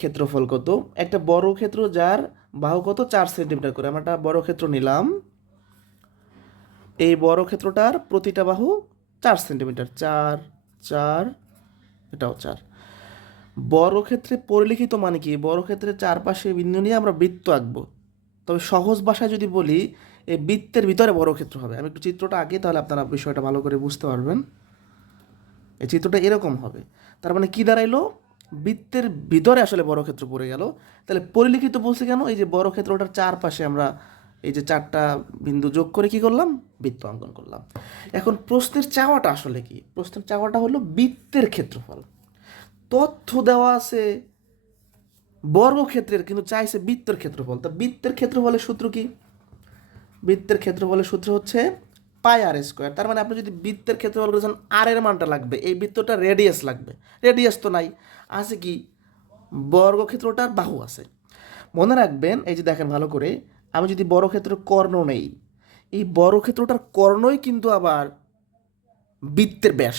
ক্ষেত্রফল কত? একটা বড় ক্ষেত্র যার বাহু কত? চার সেন্টিমিটার করে। আমরা একটা বড় ক্ষেত্র নিলাম। এই বড় ক্ষেত্রটার প্রতিটা বাহু চার সেন্টিমিটার। চার চার, এটাও চার। বড় ক্ষেত্রে পরিলিখিত মানে কি? বড় ক্ষেত্রে চারপাশে বিন্দু নিয়ে আমরা বৃত্ত আঁকবো। তবে সহজ ভাষায় যদি বলি, এই বৃত্তের ভিতরে বড় ক্ষেত্র হবে। আমি একটু চিত্রটা আঁকি, তাহলে আপনারা বিষয়টা ভালো করে বুঝতে পারবেন। এই চিত্রটা এরকম হবে। তার মানে কী দাঁড়াইলো? বৃত্তের ভিতরে আসলে বড় ক্ষেত্র পড়ে গেল। তাহলে পরিলিখিত বলছে কেন? এই যে বড় ক্ষেত্রটার চারপাশে আমরা এই যে চারটা বিন্দু যোগ করে কি করলাম? বৃত্ত অঙ্কন করলাম। এখন প্রশ্নের চাওয়াটা আসলে কি? প্রশ্নের চাওয়াটা হলো বৃত্তের ক্ষেত্রফল। তথ্য দেওয়া আছে বর্গক্ষেত্রের কিন্তু চাইছে বৃত্তের ক্ষেত্রফল। তা বৃত্তের ক্ষেত্রফলের সূত্র কি? বৃত্তের ক্ষেত্রফলের সূত্র হচ্ছে পাই আর স্কোয়ার। তার মানে আপনি যদি বৃত্তের ক্ষেত্রফল করেছেন আর এর মানটা লাগবে। এই বৃত্তটা রেডিয়াস লাগবে। রেডিয়াস তো নাই। আছে কি? বর্গক্ষেত্রটার বাহু আছে। মনে রাখবেন, এই যে দেখেন ভালো করে, আমি যদি বর্গক্ষেত্রের কর্ণ নেই, এই বর্গক্ষেত্রটার কর্ণই কিন্তু আবার বৃত্তের ব্যাস।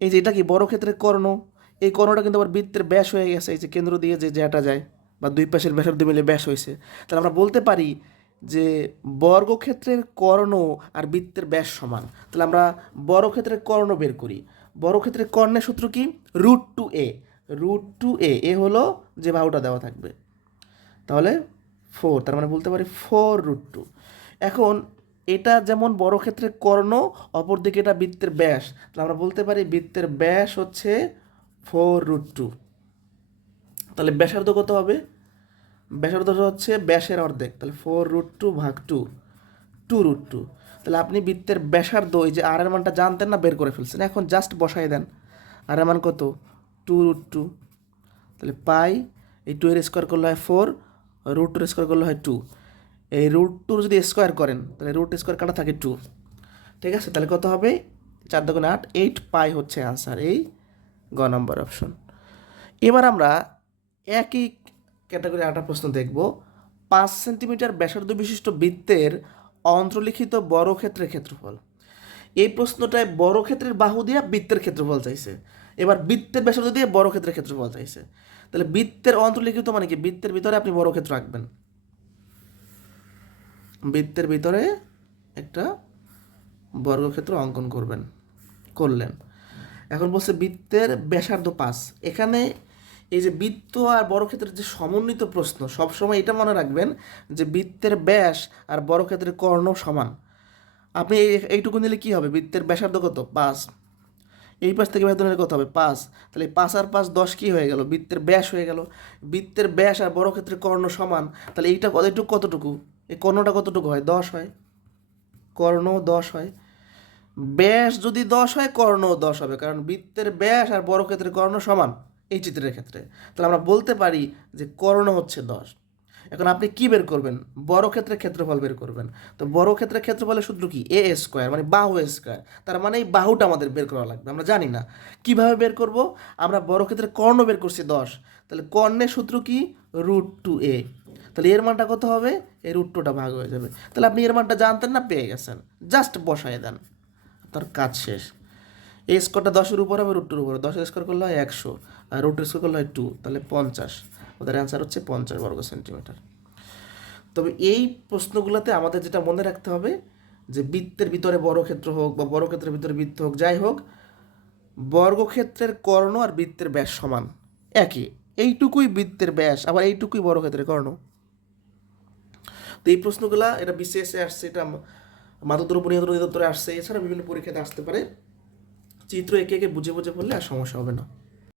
এই যে এটা কি বর্গক্ষেত্রের কর্ণ? এই কর্ণটা কিন্তু আবার বৃত্তের ব্যাস হয়ে গেছে। এই যে কেন্দ্র দিয়ে যে জ্যাটা যায়, বা দুই পাশের ব্যাসার্ধ মিলে ব্যাস হয়েছে। তাহলে আমরা বলতে পারি যে বর্গক্ষেত্রের কর্ণ আর বৃত্তের ব্যাস সমান। তাহলে আমরা বর্গক্ষেত্রের কর্ণ বের করি। বর্গক্ষেত্রের কর্ণের সূত্র কি? Root two A. Root two A A হলো যে বাহুটা দেওয়া থাকবে। তাহলে ফোর, তার মানে বলতে পারি ফোর রুট টু। এখন এটা যেমন বড় ক্ষেত্রে কর্ণ, অপরদিকে এটা বৃত্তের ব্যাস। তাহলে আমরা বলতে পারি বৃত্তের ব্যাস হচ্ছে ফোর রুট টু। তাহলে ব্যাসার্ধ কত হবে? ব্যাসার্ধ হচ্ছে ব্যাসের অর্ধেক, তাহলে ফোর রুট টু ভাগ টু টু রুট টু তাহলে আপনি বৃত্তের ব্যাসার্ধ, এই যে আর এর মানটা জানতেন না, বের করে ফেলছেন। এখন জাস্ট বসাই দেন আর এর মান কত? টু রুট টু তাহলে পাই, এই টু এর স্কোয়ার করলে হয় ফোর রুট টুর স্কোয়ার করলে হয় টু এই রুট টুর যদি স্কোয়ার করেন, তাহলে রুট স্কোয়ার কাটা থাকে টু ঠিক আছে? তাহলে কত হবে? চার দোকানে আট এইট পাই হচ্ছে আনসার এই গ নম্বর অপশন এবার আমরা একই ক্যাটাগরি আটা প্রশ্ন দেখব। পাঁচ সেন্টিমিটার ব্যাসার্ধ বিশিষ্ট বৃত্তের অন্তর্লিখিত বড় ক্ষেত্রের ক্ষেত্রফল। এই প্রশ্নটায় বড় ক্ষেত্রের বাহু দিয়ে বৃত্তের ক্ষেত্রফল চাইছে। এবার বৃত্তের ব্যাসার্ধ দিয়ে বড় ক্ষেত্রের ক্ষেত্রফল চাইছে। তাহলে বৃত্তের অন্তর্লিখিত মানে কি? বৃত্তের ভিতরে আপনি বড় ক্ষেত্র আঁকবেন। বৃত্তের ভিতরে একটা বর্গক্ষেত্র অঙ্কন করবেন, করলেন। এখন বলছে বৃত্তের ব্যাসার্ধ পাঁচ। এখানে এই যে বৃত্ত আর বর্গক্ষেত্রের যে সমন্বিত প্রশ্ন, সবসময় এটা মনে রাখবেন যে বৃত্তের ব্যাস আর বর্গক্ষেত্রের কর্ণ সমান। আপনি এই- এইটুকু নিলে কি হবে? বৃত্তের ব্যাসার্ধ কত? পাঁচ। এই পাশ থেকে ব্যাসার্ধ নিলে কত হবে? পাঁচ। তাহলে পাঁচ আর পাঁচ দশ কী হয়ে গেল? বৃত্তের ব্যাস হয়ে গেল। বৃত্তের ব্যাস আর বর্গক্ষেত্রের কর্ণ সমান। তাহলে এইটা এইটুকু কতটুকু? এই কর্ণটা কতটুকু হয়? দশ হয়। কর্ণ দশ হয়। ব্যাস যদি দশ হয়, কর্ণ দশ হবে। কারণ বৃত্তের ব্যাস আর বর্গক্ষেত্রের কর্ণ সমান। এই চিত্রের ক্ষেত্রে। তাহলে আমরা বলতে পারি যে কর্ণ হচ্ছে দশ। এখন আপনি কি বের করবেন? বড় ক্ষেত্রে ক্ষেত্রফল বের করবেন। তো বড় ক্ষেত্রে ক্ষেত্রফলের সূত্র কি? এ স্কোয়ার মানে বাহু স্কোয়ার তার মানে এই বাহুটা আমাদের বের করা লাগবে। আমরা জানি না। কীভাবে বের করব? আমরা বড় ক্ষেত্রে কর্ণ বের করছি দশ। তাহলে কর্ণের সূত্র কি? রুট টু এ তাহলে এর মানটা কত হবে? এই রুট টুটা ভাগ হয়ে যাবে। তাহলে আপনি এর মানটা জানতেন না, পেয়ে গেছেন। জাস্ট বসায় দেন। তার কাজ শেষ। এই স্কোরটা দশের উপরে হবে রুটের উপরে। দশের স্কোর করলে হয় একশো, আর রুটের স্কোর করলে হয় টু তাহলে পঞ্চাশ। ওদের অ্যান্সার হচ্ছে পঞ্চাশ বর্গ সেন্টিমিটার তবে এই প্রশ্নগুলোতে আমাদের যেটা মনে রাখতে হবে, যে বৃত্তের ভিতরে বড় ক্ষেত্র হোক বা বড় ক্ষেত্রের ভিতরে বৃত্ত হোক, যাই হোক, বর্গক্ষেত্রের কর্ণ আর বৃত্তের ব্যাস সমান। একই। এইটুকুই বৃত্তের ব্যাস, আবার এইটুকুই বড় ক্ষেত্রের কর্ণ। তো এই প্রশ্নগুলা, এটা বিসিএসে আসছে, এটা মাদকদ্র পরিনিয়ন্ত্রণ অধিদপ্তরে আসছে, এছাড়া বিভিন্ন পরীক্ষাতে আসতে পারে। চিত্র একে একে বুঝে বুঝে পড়লে আর সমস্যা হবে না।